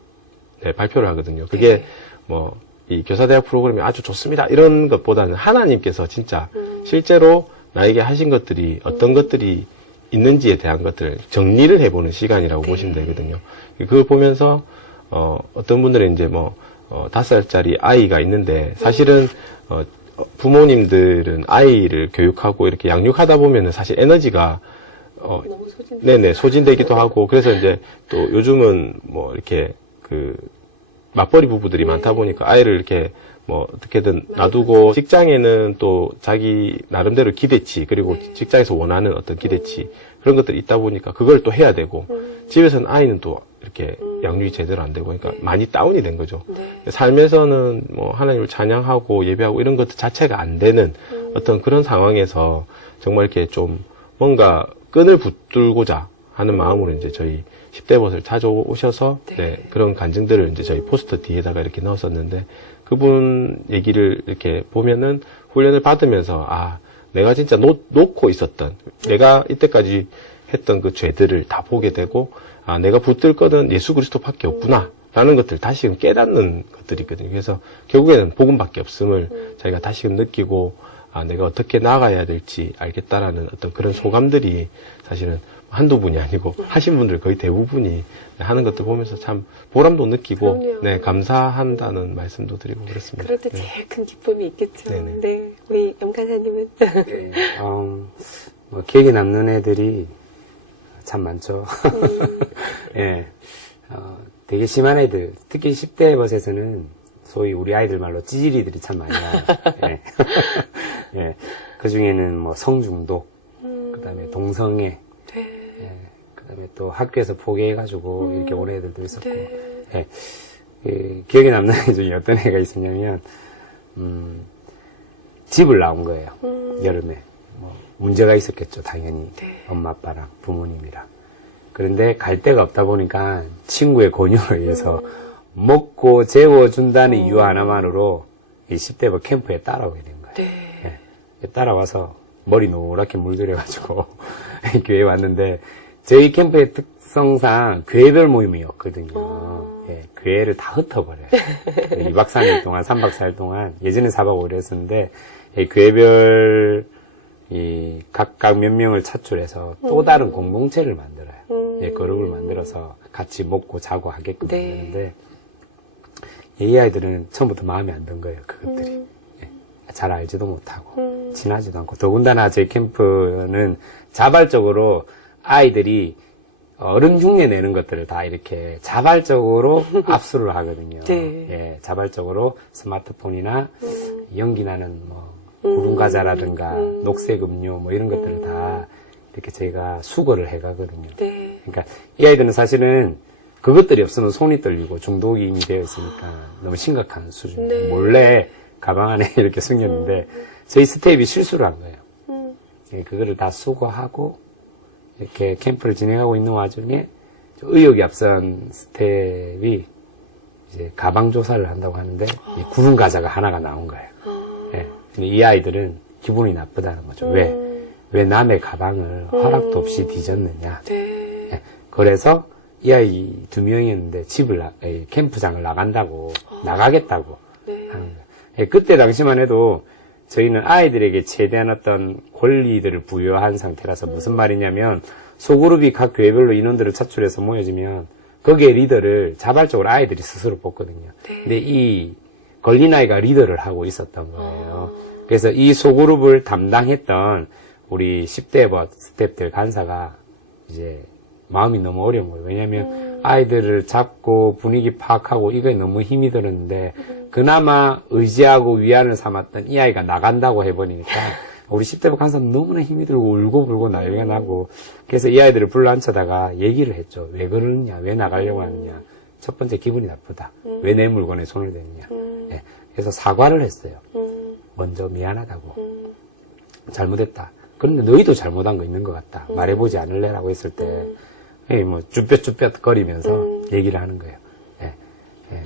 네, 발표를 하거든요. 그게 네. 뭐 이 교사대학 프로그램이 아주 좋습니다. 이런 것보다는 하나님께서 진짜 실제로 나에게 하신 것들이 어떤 것들이 있는지에 대한 것들을 정리를 해보는 시간이라고 보시면 되거든요. 그걸 보면서 어떤 분들은 이제 뭐 5살짜리 아이가 있는데 사실은 부모님들은 아이를 교육하고 이렇게 양육하다 보면은 사실 에너지가 너무 소진돼. 네네 소진되기도 하고 그래서 이제 또 요즘은 뭐 이렇게 그 맞벌이 부부들이 많다 보니까 아이를 이렇게 뭐 어떻게든 놔두고 직장에는 또 자기 나름대로 기대치 그리고 직장에서 원하는 어떤 기대치 그런 것들이 있다 보니까 그걸 또 해야 되고 집에서는 아이는 또 이렇게 양육이 제대로 안 되고 그러니까 많이 다운이 된 거죠. 네. 삶에서는 뭐 하나님을 찬양하고 예배하고 이런 것 자체가 안 되는 어떤 그런 상황에서 정말 이렇게 좀 뭔가 끈을 붙들고자 하는 마음으로 이제 저희 10대 벗을 찾아오셔서 네, 그런 간증들을 이제 저희 포스터 뒤에다가 이렇게 넣었었는데 그분 얘기를 이렇게 보면은 훈련을 받으면서 아 내가 진짜 놓고 있었던 내가 이때까지 했던 그 죄들을 다 보게 되고 아 내가 붙들 거는 예수 그리스도밖에 없구나 라는 것들 다시금 깨닫는 것들이 있거든요. 그래서 결국에는 복음밖에 없음을 자기가 다시금 느끼고 아 내가 어떻게 나아가야 될지 알겠다라는 어떤 그런 소감들이 사실은 한두 분이 아니고 하신 분들 거의 대부분이 하는 것들 보면서 참 보람도 느끼고 그럼요. 네 감사한다는 말씀도 드리고 그렇습니다. 그럴 때 네. 제일 큰 기쁨이 있겠죠. 네네. 네. 우리 염간사님은 네, 뭐 기억에 남는 애들이 참 많죠. 예, 되게 심한 애들, 특히 10대 버스에서는 소위 우리 아이들 말로 찌질이들이 참 많이 와요. 예. 예, 그 중에는 뭐 성중독, 그 다음에 동성애, 네. 예, 그 다음에 또 학교에서 포기해가지고 이렇게 오는 애들도 있었고, 네. 예, 기억에 남는 애 중에 어떤 애가 있었냐면, 집을 나온 거예요. 여름에. 뭐, 문제가 있었겠죠, 당연히. 네. 엄마, 아빠랑, 부모님이랑. 그런데 갈 데가 없다 보니까 친구의 권유에 의해서 먹고 재워준다는 이유 하나만으로 이 10대 캠프에 따라오게 된 거예요. 네. 예, 따라와서 머리 노랗게 물들여가지고 교회에 왔는데 저희 캠프의 특성상 교회별 모임이었거든요. 예, 교회를 다 흩어버려요. 2박 3일 동안, 3박 4일 동안 예전에 4박 5일 했었는데 예, 교회별 각각 몇 명을 차출해서 또 다른 공동체를 만들어요. 예, 그룹을 만들어서 같이 먹고 자고 하게끔 네. 만드는데 이 아이들은 처음부터 마음에 안 든 거예요. 그것들이. 예, 잘 알지도 못하고 친하지도 않고 더군다나 저희 캠프는 자발적으로 아이들이 어른 흉내 내는 것들을 다 이렇게 자발적으로 압수를 하거든요. 네. 예, 자발적으로 스마트폰이나 연기 나는 뭐 구름 과자라든가 녹색 음료 뭐 이런 것들을 다 이렇게 저희가 수거를 해가거든요. 네. 그러니까 이 아이들은 사실은 그것들이 없으면 손이 떨리고 중독이 이미 되어 있으니까 너무 심각한 수준. 네. 몰래 가방 안에 이렇게 숨겼는데 저희 스텝이 실수를 한 거예요. 예, 그거를 다 수거하고 이렇게 캠프를 진행하고 있는 와중에 의욕이 앞선 스텝이 이제 가방 조사를 한다고 하는데 이 구름 과자가 하나가 나온 거예요. 예. 근데 이 아이들은 기분이 나쁘다는 거죠. 왜 남의 가방을 허락도 없이 뒤졌느냐. 네. 예. 그래서 이 아이 2명이었는데 캠프장을 나가겠다고 네. 하는 거예요. 예, 그때 당시만 해도 저희는 아이들에게 최대한 어떤 권리들을 부여한 상태라서 무슨 말이냐면 소그룹이 각 교회별로 인원들을 차출해서 모여지면 거기에 리더를 자발적으로 아이들이 스스로 뽑거든요. 근데 이 걸린 아이가 리더를 하고 있었던 거예요. 그래서 이 소그룹을 담당했던 우리 10대 스텝들 간사가 이제 마음이 너무 어려운 거예요. 왜냐하면 아이들을 잡고 분위기 파악하고 이거에 너무 힘이 들었는데 그나마 의지하고 위안을 삼았던 이 아이가 나간다고 해버리니까 우리 10대 간사는 너무나 힘이 들고 울고불고 난리가 나고 그래서 이 아이들을 불러앉혀다가 얘기를 했죠. 왜 그러느냐, 왜 나가려고 하느냐. 첫 번째 기분이 나쁘다. 왜 내 물건에 손을 대느냐. 네. 그래서 사과를 했어요. 먼저 미안하다고. 잘못했다. 그런데 너희도 잘못한 거 있는 것 같다. 말해보지 않을래라고 했을 때 뭐 쭈뼛쭈뼛 거리면서 얘기를 하는 거예요. 예, 예.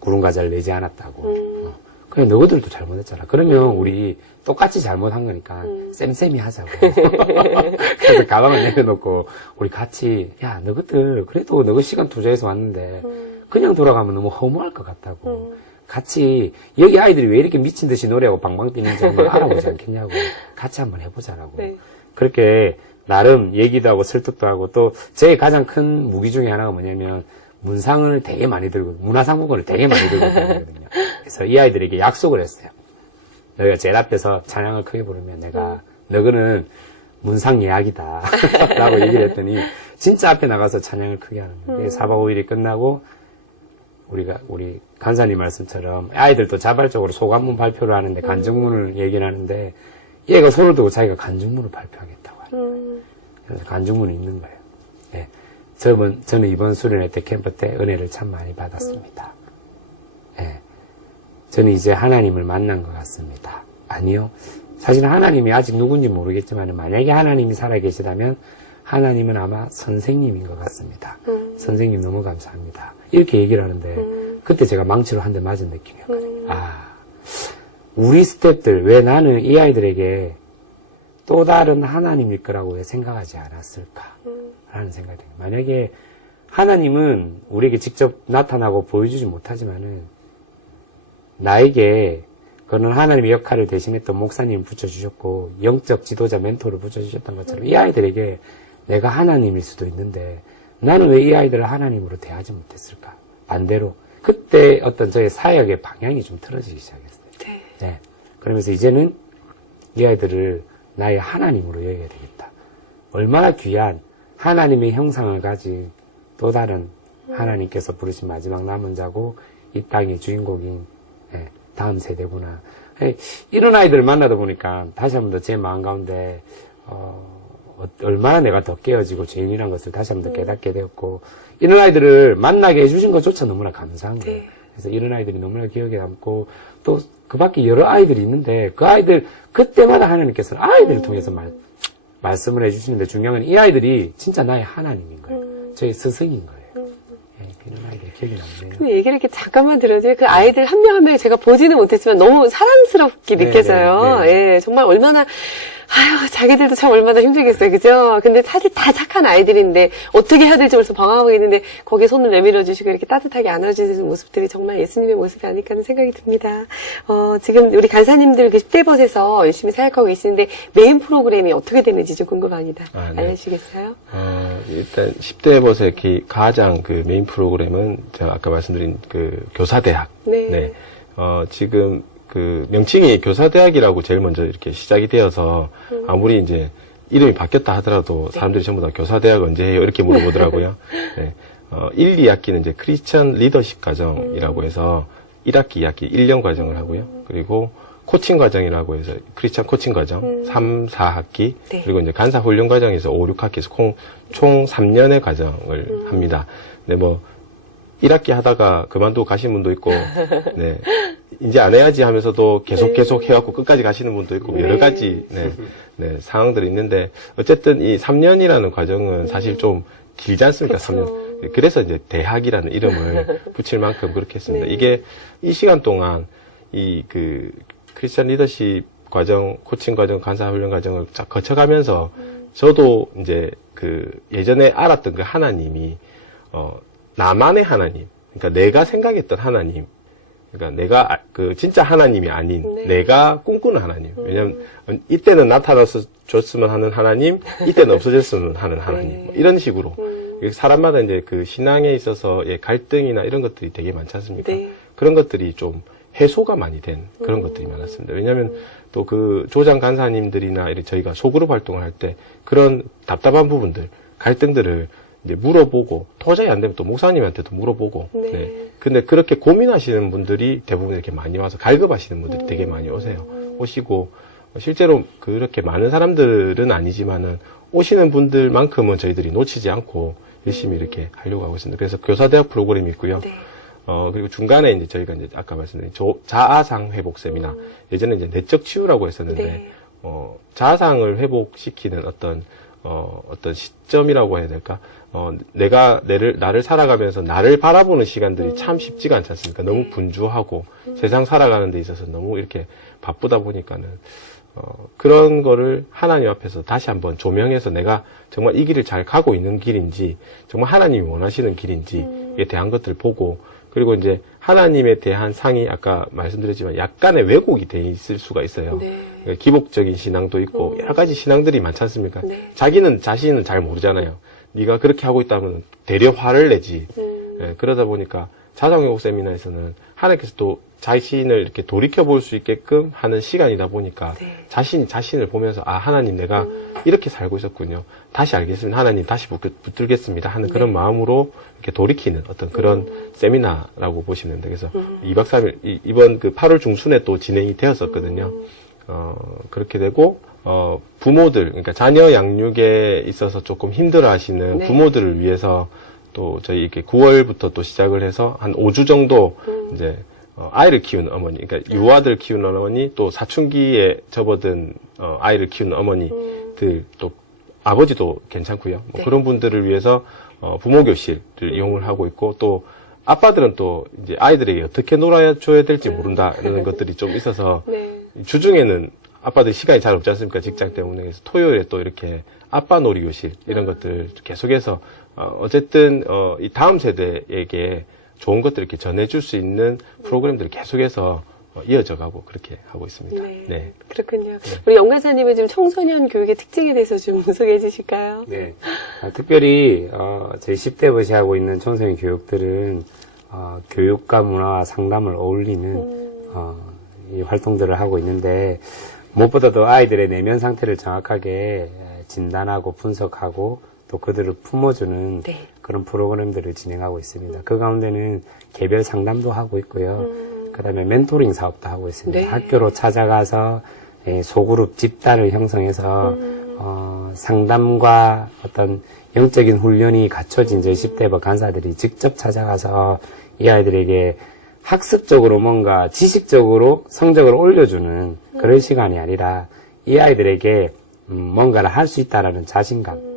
구름 과자를 내지 않았다고. 그래 너희들도 잘못했잖아. 그러면 우리 똑같이 잘못한 거니까 쌤쌤이 하자고. 그래서 가방을 내려놓고 우리 같이 야 너희들 그래도 너희 시간 투자해서 왔는데 그냥 돌아가면 너무 허무할 것 같다고. 같이 여기 아이들이 왜 이렇게 미친 듯이 노래하고 방방 뛰는지 한번 알아보지 않겠냐고. 같이 한번 해보자라고. 네. 그렇게 나름 얘기도 하고 설득도 하고 또 제 가장 큰 무기 중에 하나가 뭐냐면 문상을 되게 많이 들고 문화상품권을 되게 많이 들고 다니거든요. 그래서 이 아이들에게 약속을 했어요. 너희가 제일 앞에서 찬양을 크게 부르면 내가 너희는 문상 예약이다 라고 얘기를 했더니 진짜 앞에 나가서 찬양을 크게 하는 거예요. 4박 5일이 끝나고 우리 간사님 말씀처럼 아이들도 자발적으로 소감문 발표를 하는데 간증문을 얘기를 하는데 얘가 손을 들고 자기가 간증문을 발표하겠다고 하는 그래서 간증문이 있는 거예요. 예. 저는 이번 수련회 때 캠프 때 은혜를 참 많이 받았습니다. 예. 저는 이제 하나님을 만난 것 같습니다. 아니요. 사실 하나님이 아직 누군지 모르겠지만 만약에 하나님이 살아계시다면 하나님은 아마 선생님인 것 같습니다. 선생님 너무 감사합니다. 이렇게 얘기를 하는데 그때 제가 망치로 한 대 맞은 느낌이었거든요. 우리 스태프들 왜 나는 이 아이들에게 또 다른 하나님일 거라고 왜 생각하지 않았을까라는 생각이 들어요. 만약에 하나님은 우리에게 직접 나타나고 보여주지 못하지만은 나에게 그는 하나님의 역할을 대신했던 목사님을 붙여주셨고 영적 지도자 멘토를 붙여주셨던 것처럼 이 아이들에게 내가 하나님일 수도 있는데 나는 왜 이 아이들을 하나님으로 대하지 못했을까? 반대로 그때 어떤 저의 사역의 방향이 좀 틀어지기 시작했어요. 네. 그러면서 이제는 이 아이들을 나의 하나님으로 여겨야 되겠다. 얼마나 귀한 하나님의 형상을 가진 또 다른 하나님께서 부르신 마지막 남은 자고 이 땅의 주인공인 다음 세대구나. 이런 아이들을 만나다 보니까 다시 한 번 더 제 마음 가운데 얼마나 내가 더 깨어지고 죄인이란 것을 다시 한 번 더 깨닫게 되었고 이런 아이들을 만나게 해주신 것조차 너무나 감사한 거예요. 그래서 이런 아이들이 너무나 기억에 남고 또 그 밖에 여러 아이들이 있는데 그 아이들 그때마다 하나님께서는 아이들을 통해서 말씀을 해주시는데 중요한 건 이 아이들이 진짜 나의 하나님인 거예요. 저의 스승인 거예요. 이런 아이들이 기억이 남네요. 근데 얘기를 이렇게 잠깐만 들어도 그 아이들 한 명 한 명 제가 보지는 못했지만 너무 사랑스럽게 느껴져요. 예, 정말 얼마나 자기들도 참 얼마나 힘들겠어요. 그죠? 근데 사실 다 착한 아이들인데 어떻게 해야 될지 벌써 방황하고 있는데 거기에 손을 내밀어 주시고 이렇게 따뜻하게 안아주시는 모습들이 정말 예수님의 모습이 아닐까 하는 생각이 듭니다. 지금 우리 간사님들 10대벗에서 열심히 사역하고 계시는데 메인 프로그램이 어떻게 되는지 좀 궁금합니다. 네. 알려주시겠어요? 일단 10대 벗의 가장 그 메인 프로그램은 제가 아까 말씀드린 그 교사대학. 네. 지금 그 명칭이 교사대학이라고 제일 먼저 이렇게 시작이 되어서 아무리 이제 이름이 바뀌었다 하더라도 사람들이 전부 다 교사대학 언제 해요? 이렇게 물어보더라고요. 네. 1, 2학기는 이제 크리스천 리더십 과정이라고 해서 1학기, 2학기 1년 과정을 하고요. 그리고 코칭 과정이라고 해서 크리스천 코칭 과정 3, 4학기 네. 그리고 이제 간사 훈련 과정에서 5, 6학기에서 총 3년의 과정을 합니다. 네, 뭐 1학기 하다가 그만두고 가시는 분도 있고, 네. 이제 안 해야지 하면서도 계속 해갖고 끝까지 가시는 분도 있고, 여러 가지, 네, 상황들이 있는데, 어쨌든 이 3년이라는 과정은 사실 좀 길지 않습니까? 그쵸. 3년. 그래서 이제 대학이라는 이름을 붙일 만큼 그렇게 했습니다. 이게 이 시간 동안 크리스천 리더십 과정, 코칭 과정, 간사 훈련 과정을 쫙 거쳐가면서 저도 이제 예전에 알았던 그 하나님이, 나만의 하나님, 그러니까 내가 생각했던 하나님, 그러니까 내가 진짜 하나님이 아닌 내가 꿈꾸는 하나님. 왜냐면 이때는 나타나서 줬으면 하는 하나님, 이때는 없어졌으면 하는 하나님. 뭐 이런 식으로 사람마다 이제 그 신앙에 있어서의 갈등이나 이런 것들이 되게 많지 않습니까? 네. 그런 것들이 좀 해소가 많이 된 그런 것들이 많았습니다. 왜냐하면 또 그 조장 간사님들이나 이렇게 저희가 소그룹 활동을 할 때 그런 답답한 부분들, 갈등들을 이제 물어보고 도저히 안 되면 또 목사님한테도 물어보고. 네. 네. 근데 그렇게 고민하시는 분들이 대부분 이렇게 많이 와서 갈급하시는 분들이 되게 많이 오시고 실제로 그렇게 많은 사람들은 아니지만은 오시는 분들만큼은 저희들이 놓치지 않고 열심히 이렇게 하려고 하고 있습니다. 그래서 교사대학 프로그램이 있고요. 네. 그리고 중간에 이제 저희가 이제 아까 말씀드린 자아상 회복 세미나, 예전에 이제 내적 치유라고 했었는데, 네. 자아상을 회복시키는 어떤 시점이라고 해야 될까? 나를 살아가면서 나를 바라보는 시간들이 참 쉽지가 않지 않습니까? 너무 분주하고, 세상 살아가는 데 있어서 너무 이렇게 바쁘다 보니까는, 그런 거를 하나님 앞에서 다시 한번 조명해서 내가 정말 이 길을 잘 가고 있는 길인지, 정말 하나님이 원하시는 길인지에 대한 것들을 보고, 그리고 이제 하나님에 대한 상이 아까 말씀드렸지만 약간의 왜곡이 돼 있을 수가 있어요. 네. 기복적인 신앙도 있고 여러 가지 신앙들이 많지 않습니까? 네. 자신은 잘 모르잖아요. 네가 그렇게 하고 있다면 되려 화를 내지. 그러다 보니까 자성회복 세미나에서는 하나님께서 또 자신을 이렇게 돌이켜 볼 수 있게끔 하는 시간이다 보니까 네. 자신을 보면서 아 하나님 내가 이렇게 살고 있었군요. 다시 알겠습니다. 하나님 다시 붙들겠습니다 하는 그런 마음으로 이렇게 돌이키는 어떤 그런 세미나라고 보시면 돼요. 그래서 2박 3일 이번 그 8월 중순에 또 진행이 되었었거든요. 그렇게 되고 부모들 그러니까 자녀 양육에 있어서 조금 힘들어 하시는 네. 부모들을 위해서 또 저희 이렇게 9월부터 또 시작을 해서 한 5주 정도 이제 아이를 키우는 어머니, 그러니까 유아들 키우는 어머니, 또 사춘기에 접어든 아이를 키우는 어머니들, 또 아버지도 괜찮고요. 뭐 네. 그런 분들을 위해서 부모 교실을 이용을 하고 있고, 또 아빠들은 또 이제 아이들에게 어떻게 놀아줘야 될지 모른다는 것들이 좀 있어서 네. 주중에는 아빠들 시간이 잘 없지 않습니까? 직장 때문에. 그래서 토요일에 또 이렇게 아빠 놀이 교실 이런 것들 계속해서 어쨌든 이 다음 세대에게 좋은 것들을 이렇게 전해줄 수 있는 프로그램들을 계속해서 이어져 가고 그렇게 하고 있습니다. 네. 네. 그렇군요. 우리 영간사님은 좀 청소년 교육의 특징에 대해서 좀 소개해 주실까요? 네. 특별히 저희 10대 버시 하고 있는 청소년 교육들은 교육과 문화와 상담을 어울리는 이 활동들을 하고 있는데 무엇보다도 아이들의 내면 상태를 정확하게 진단하고 분석하고 또 그들을 품어주는 네. 그런 프로그램들을 진행하고 있습니다. 그 가운데는 개별 상담도 하고 있고요. 그다음에 멘토링 사업도 하고 있습니다. 네. 학교로 찾아가서 소그룹 집단을 형성해서 상담과 어떤 영적인 훈련이 갖춰진 저희 10대 간사들이 직접 찾아가서 이 아이들에게 학습적으로 뭔가 지식적으로 성적을 올려주는 그런 시간이 아니라 이 아이들에게 뭔가를 할 수 있다라는 자신감,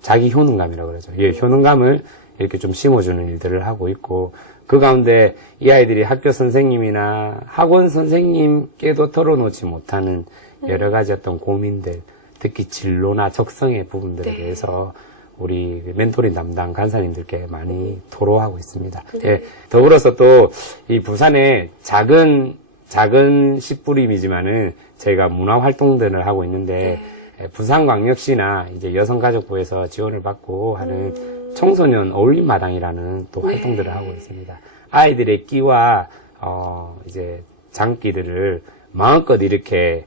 자기 효능감이라고 그러죠. 이 효능감을 이렇게 좀 심어주는 일들을 하고 있고 그 가운데 이 아이들이 학교 선생님이나 학원 선생님께도 털어놓지 못하는 여러 가지 어떤 고민들, 특히 진로나 적성의 부분들에 네. 대해서 우리 멘토링 담당 간사님들께 많이 토로하고 있습니다. 예, 더불어서 또 이 부산에 작은 씨뿌림이지만은 저희가 문화 활동들을 하고 있는데 부산광역시나 이제 여성가족부에서 지원을 받고 하는 청소년 어울림 마당이라는 또 활동들을 하고 있습니다. 아이들의 끼와 이제 장기들을 마음껏 이렇게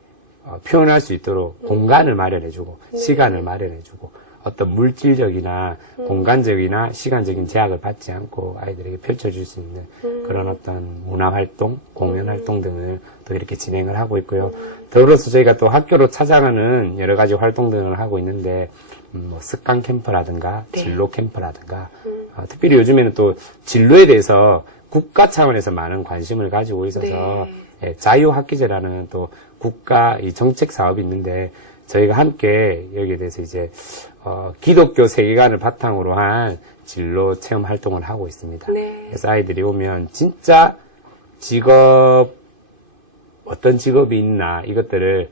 표현할 수 있도록 공간을 마련해주고 시간을 마련해주고 어떤 물질적이나 공간적이나 시간적인 제약을 받지 않고 아이들에게 펼쳐줄 수 있는 그런 어떤 문화활동, 공연활동 등을 또 이렇게 진행을 하고 있고요. 더불어서 저희가 또 학교로 찾아가는 여러 가지 활동 등을 하고 있는데 뭐 습관 캠프라든가 네. 진로 캠프라든가 특별히 요즘에는 또 진로에 대해서 국가 차원에서 많은 관심을 가지고 있어서 네. 자유학기제라는 또 국가 이 정책 사업이 있는데 저희가 함께 여기에 대해서 이제 기독교 세계관을 바탕으로 한 진로 체험 활동을 하고 있습니다. 네. 그래서 아이들이 오면 진짜 어떤 직업이 있나 이것들을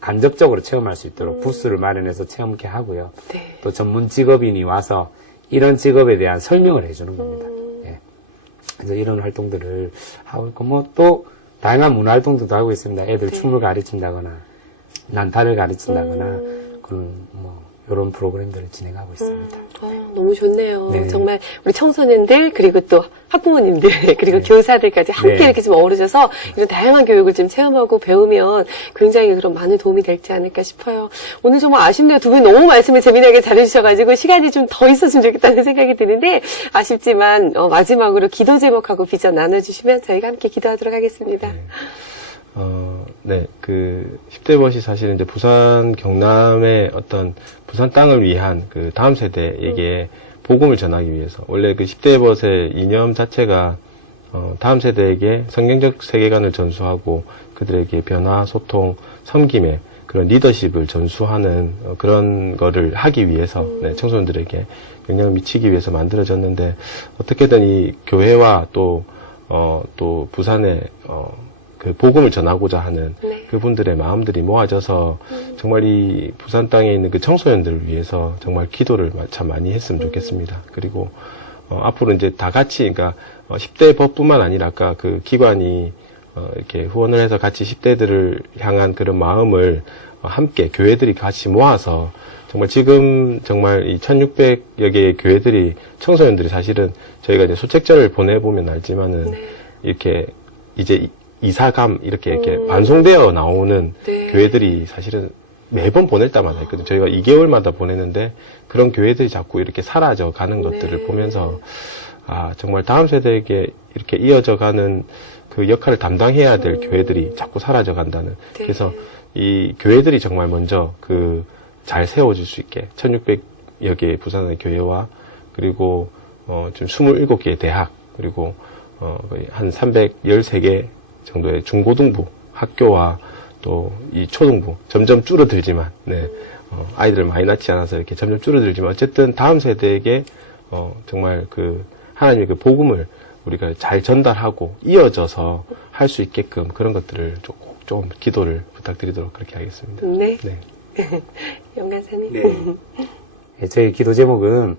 간접적으로 체험할 수 있도록 부스를 마련해서 체험케 하고요. 네. 또 전문 직업인이 와서 이런 직업에 대한 설명을 해주는 겁니다. 예. 그래서 이런 활동들을 하고 있고 뭐 또 다양한 문화 활동들도 하고 있습니다. 애들 춤을 가르친다거나 난타를 가르친다거나 그런 뭐 이런 프로그램들을 진행하고 있습니다. 너무 좋네요. 네. 정말 우리 청소년들 그리고 또 학부모님들 그리고 교사들까지 함께 네. 이렇게 좀 어우러져서 이런 다양한 교육을 좀 체험하고 배우면 굉장히 그런 많은 도움이 될지 않을까 싶어요. 오늘 정말 아쉽네요. 두 분 너무 말씀을 재미나게 잘해주셔가지고 시간이 좀 더 있었으면 좋겠다는 생각이 드는데 아쉽지만 마지막으로 기도 제목하고 비전 나눠주시면 저희가 함께 기도하도록 하겠습니다. 네, 그 10대 벗이 사실은 이제 부산 경남의 어떤 부산 땅을 위한 그 다음 세대에게 복음을 전하기 위해서 원래 그 10대 벗의 이념 자체가 다음 세대에게 성경적 세계관을 전수하고 그들에게 변화, 소통, 섬김의 그런 리더십을 전수하는 그런 거를 하기 위해서 네, 청소년들에게 영향을 미치기 위해서 만들어졌는데 어떻게든 이 교회와 또 부산의 그 복음을 전하고자 하는 네. 그분들의 마음들이 모아져서 정말 이 부산 땅에 있는 그 청소년들을 위해서 정말 기도를 참 많이 했으면 좋겠습니다. 그리고 앞으로 이제 다 같이 그러니까 10대 법뿐만 아니라 아까 그 기관이 이렇게 후원을 해서 같이 10대들을 향한 그런 마음을 함께 교회들이 같이 모아서 정말 지금 정말 이 1600여 개의 교회들이 청소년들이 사실은 저희가 이제 소책자를 보내보면 알지만은 이렇게 이제 이사감 이렇게 반송되어 나오는 네. 교회들이 사실은 매번 보낼 때마다 있거든요. 저희가 2개월마다 보내는데 그런 교회들이 자꾸 이렇게 사라져 가는 것들을 보면서 아 정말 다음 세대에게 이렇게 이어져 가는 그 역할을 담당해야 될 교회들이 자꾸 사라져 간다는. 네. 그래서 이 교회들이 정말 먼저 그 잘 세워질 수 있게 1600여 개의 부산의 교회와 그리고 지금 27개의 대학 그리고 거의 한 313개 정도의 중고등부 학교와 또 이 초등부 점점 줄어들지만 네, 아이들을 많이 낳지 않아서 이렇게 점점 줄어들지만 어쨌든 다음 세대에게 정말 그 하나님의 그 복음을 우리가 잘 전달하고 이어져서 할 수 있게끔 그런 것들을 좀 기도를 부탁드리도록 그렇게 하겠습니다. 네. 네. 영간사님. 네, 저희 기도 제목은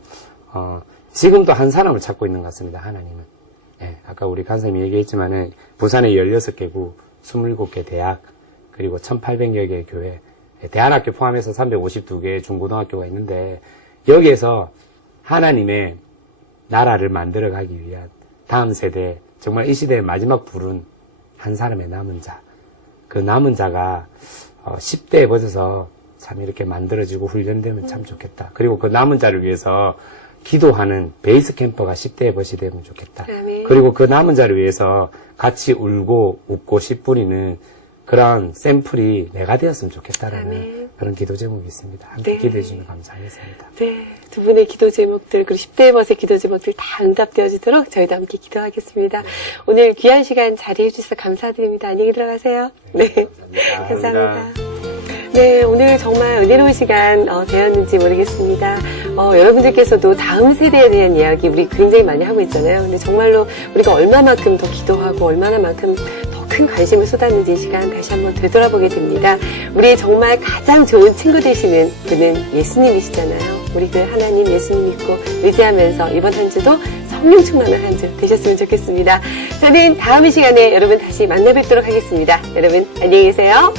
지금도 한 사람을 찾고 있는 것 같습니다. 하나님은. 네, 아까 우리 간사님이 얘기했지만은 부산에 16개구, 27개 대학, 그리고 1800여 개의 교회, 대안학교 포함해서 352개의 중고등학교가 있는데 여기에서 하나님의 나라를 만들어가기 위한 다음 세대, 정말 이 시대의 마지막 불은 한 사람의 남은 자. 그 남은 자가 10대에 벗어서 참 이렇게 만들어지고 훈련되면 참 좋겠다. 그리고 그 남은 자를 위해서 기도하는 베이스 캠퍼가 10대에 벗이 되면 좋겠다. 아멘. 그리고 그 남은 자를 위해서 같이 울고 웃고 씨뿌리는 그런 샘플이 내가 되었으면 좋겠다라는 아멘. 그런 기도 제목이 있습니다. 함께 네. 기도해 주시면 감사하겠습니다. 네, 두 분의 기도 제목들 그리고 10대의 벗의 기도 제목들 다 응답되어지도록 저희도 함께 기도하겠습니다. 오늘 귀한 시간 자리해 주셔서 감사드립니다. 안녕히 들어가세요. 네, 감사합니다. 네, 오늘 정말 은혜로운 시간 되었는지 모르겠습니다. 여러분들께서도 다음 세대에 대한 이야기 우리 굉장히 많이 하고 있잖아요. 근데 정말로 우리가 얼마만큼 더 기도하고 얼마나만큼 더 큰 관심을 쏟았는지 이 시간 다시 한번 되돌아보게 됩니다. 우리 정말 가장 좋은 친구 되시는 분은 예수님이시잖아요. 우리 그 하나님 예수님 믿고 의지하면서 이번 한 주도 성령 충만한 한 주 되셨으면 좋겠습니다. 저는 다음 시간에 여러분 다시 만나 뵙도록 하겠습니다. 여러분 안녕히 계세요.